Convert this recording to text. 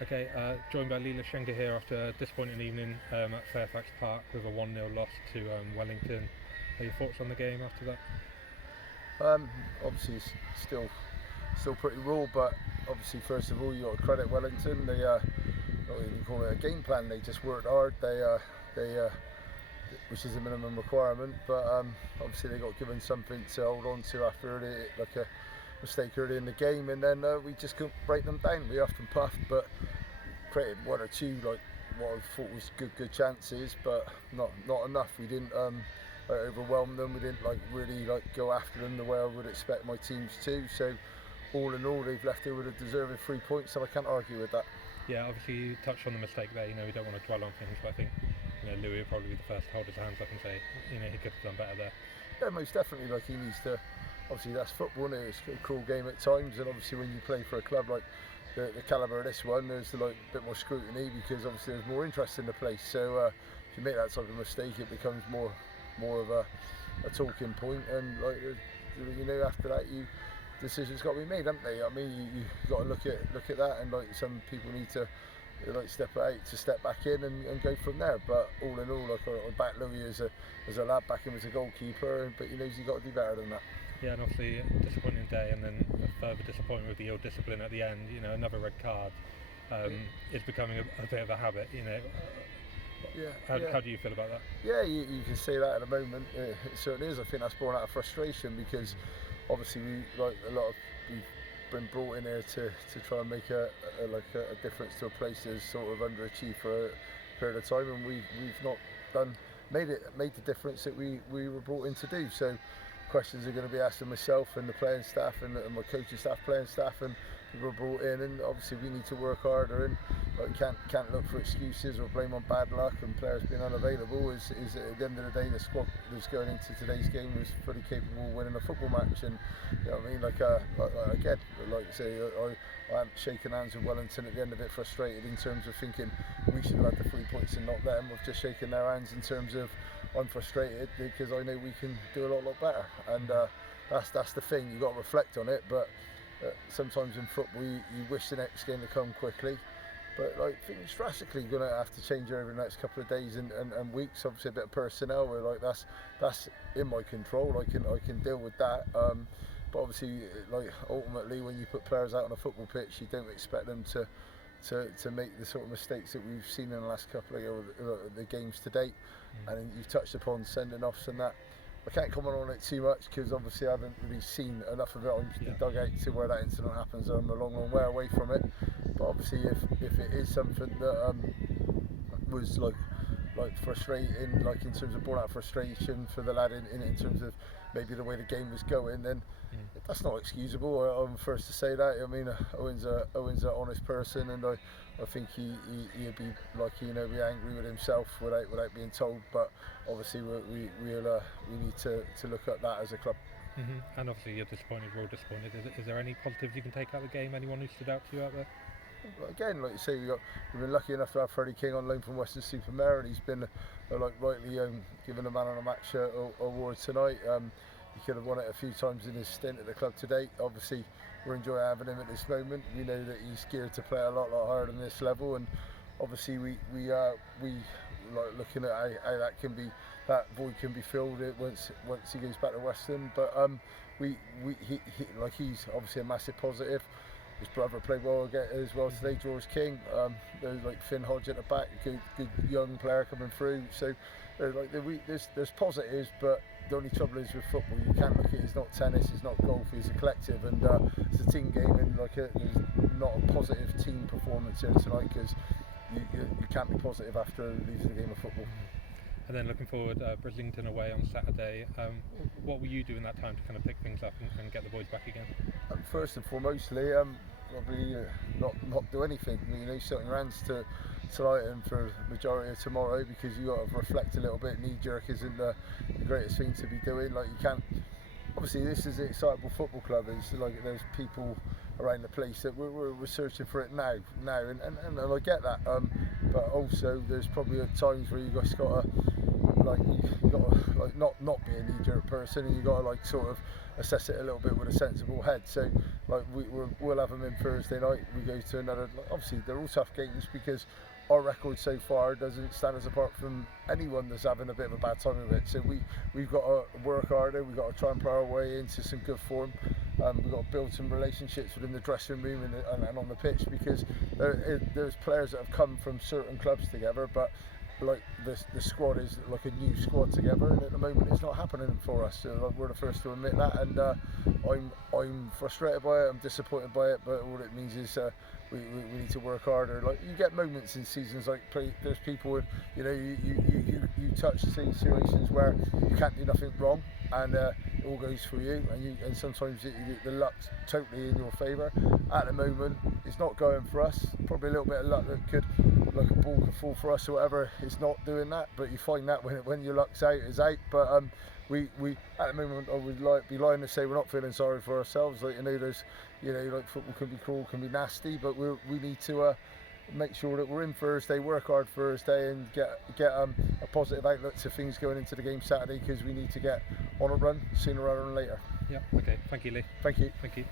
Okay, joined by Lee Lashenko here after a disappointing evening at Fairfax Park with a 1-0 loss to Wellington. Are your thoughts on the game after that? Obviously, it's still pretty raw, but obviously, first of all, you got to credit Wellington. They not even call it a game plan. They just worked hard. They which is a minimum requirement, but obviously they got given something to hold on to after like a mistake early in the game, and then we just couldn't break them down. We huffed and puffed, but created one or two like what I thought was good chances, but not enough. We didn't overwhelm them. We didn't really go after them the way I would expect my teams to. So all in all, they've left here with a deserved 3 points, so I can't argue with that. Yeah, obviously you touched on the mistake there. We don't want to dwell on things, but I think Louis will probably be the first to hold his hands up and say he could have done better there. Yeah, most definitely. He needs to. Obviously, that's football, and it's a cruel game at times. And obviously, when you play for a club like the calibre of this one, there's a bit more scrutiny because obviously there's more interest in the place. So if you make that type of mistake, it becomes more of a talking point. And after that, decisions got to be made, haven't they? I mean, you got to look at that, and some people need to step back in and go from there. But all in all, I back Louis as a lad, back him as a goalkeeper, but he knows he's got to do better than that. Yeah, and obviously a disappointing day, and then a further disappointment with the ill discipline at the end. Another red card is becoming a bit of a habit. How do you feel about that? Yeah, you can say that at the moment. It certainly is. I think that's born out of frustration because obviously we've been brought in here to try and make a difference to a place that's sort of underachieved for a period of time, and we've not made the difference that we were brought in to do. So questions are going to be asked of myself and the playing staff and my coaching staff, playing staff, and people are brought in, and obviously we need to work harder and can't look for excuses or blame on bad luck and players being unavailable. Is at the end of the day, the squad that's going into today's game was fully capable of winning a football match. And again, like I say, I haven't shaken hands with Wellington at the end of it frustrated in terms of thinking we should have had the 3 points and not them. We've just shaken their hands in terms of I'm frustrated because I know we can do a lot better, and that's the thing. You got to reflect on it, but sometimes in football you wish the next game to come quickly. But things drastically going to have to change over the next couple of days and weeks. Obviously, a bit of personnel where that's in my control. I can deal with that. But obviously, ultimately, when you put players out on a football pitch, you don't expect them to make the sort of mistakes that we've seen in the last couple of the games to date. And you've touched upon sending offs and that. I can't comment on it too much because obviously I haven't really seen enough of it on the dugout to where that incident happens. I'm a long way away from it. But obviously, if it is something that was frustrating, in terms of born out frustration for the lad in terms of maybe the way the game was going, then that's not excusable. I'm the first to say that. I mean, Owen's an honest person, and I think he'd be be angry with himself without being told. But obviously, we need to look at that as a club. Mm-hmm. And obviously, you're disappointed. We're all disappointed. Is there any positives you can take out of the game? Anyone who stood out to you out there? Again, like you say, we've been lucky enough to have Freddie King on loan from Western-super-Mare, and he's been rightly given a man on a match award tonight. He could have won it a few times in his stint at the club to date. Obviously, we're enjoying having him at this moment. We know that he's geared to play a lot harder than this level, and obviously we looking at how that void can be filled once he goes back to Western. But he's obviously a massive positive. His brother played well as well today, George King. There's Finn Hodge at the back, good young player coming through. So there's positives, but the only trouble is with football, you can't look at it. It's not tennis, it's not golf, it's a collective, and it's a team game, and there's not a positive team performance here tonight because you can't be positive after losing a game of football. And then looking forward, Bridgwater away on Saturday. What will you do in that time to kind of pick things up and get the boys back again? First and foremostly, probably not do anything. Setting your hands to tonight and for the majority of tomorrow, because you got to reflect a little bit. Knee jerk isn't the greatest thing to be doing. You can't. Obviously, this is an excitable football club. There's people around the place that we're searching for it now, and I get that. But also, there's probably times where you just got to not be a knee-jerk person, and you got to sort of assess it a little bit with a sensible head. So like we'll have them in Thursday night. We go to another. Obviously, they're all tough games because our record so far doesn't stand us apart from anyone that's having a bit of a bad time of it. So we've got to work harder. We've got to try and play our way into some good form. We've got to build some relationships within the dressing room and on the pitch, because there's players that have come from certain clubs together, but like the squad is like a new squad together, and at the moment it's not happening for us. So like, we're the first to admit that, and I'm frustrated by it. I'm disappointed by it, but all it means is we need to work harder. Like you get moments in seasons like there's people with, you know, you touch situations where you can't do nothing wrong, and it all goes for you, and sometimes the luck's totally in your favour. At the moment, it's not going for us. Probably a little bit of luck that could, like a ball could fall for us or whatever. It's not doing that, but you find that when your luck's out, it's out. But we at the moment, I would be lying to say we're not feeling sorry for ourselves. Like, you know, there's, you know, like football can be cruel, can be nasty, but we need to make sure that we're in Thursday, work hard Thursday, and get a positive outlook to things going into the game Saturday, because we need to get on a run sooner rather than later. Yeah. Okay. Thank you, Lee. Thank you. Thank you.